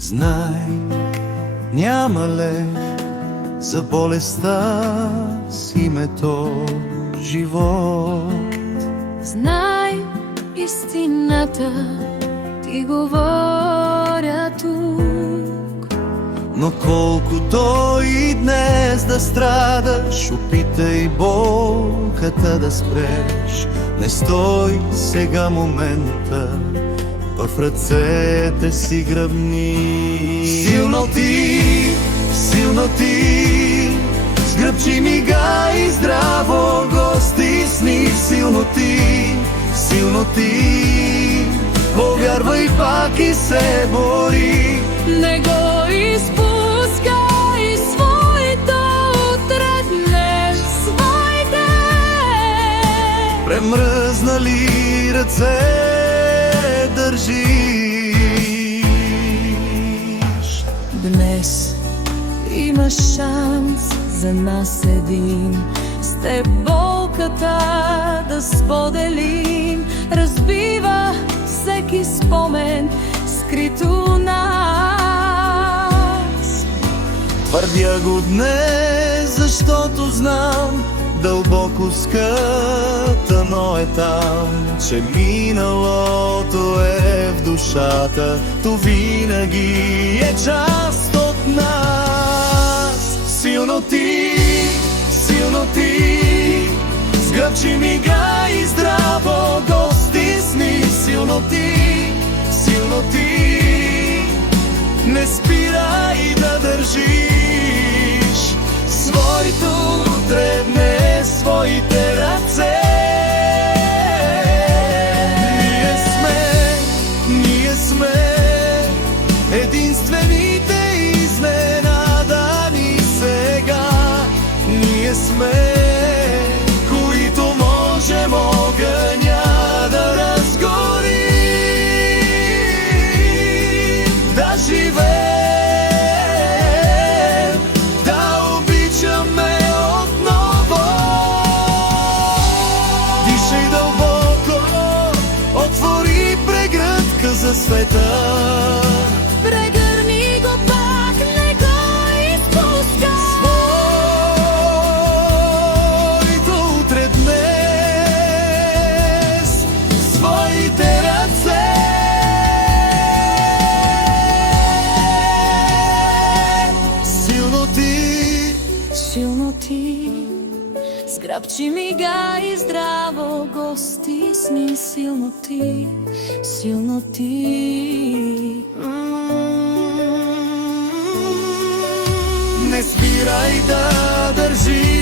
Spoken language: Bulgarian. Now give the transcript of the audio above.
Знай, няма лех за болестта с името живот. Знай истината, ти говоря тук. Но колкото и днес да страдаш, опитай болката да спреш. Не стой сега момента, в ръцете си гръбни. Силно ти, сгръбчи мига и здраво го стисни. Силно ти, повярвай пак и се бори. Не го изпускай своите отредне, своите Премръзнали ръце държиш. Днес имаш шанс за нас един, с теб болката да споделим. Разбива всеки спомен, скрито нас. Твърдя го днес, защото знам, дълбоко скътано е там, че миналото е в душата, то винаги е част от нас. Силно ти, сгръбчи мига и здраво го стисни. Силно ти, не спирай да държиш своето требне, своите ръце. Ние сме единствените изненадани сега. Ние сме, които можем огъня да разгорим, да живеем, да обичаме отново. Дишай дълбоко, отвори прегръдка за света. Прегърни го пак, не го изпускай. Своето утре днес, своите ръце. Силно ти, сграбчи мига и здраво го стисни. Силно ти. Не спирай да държиш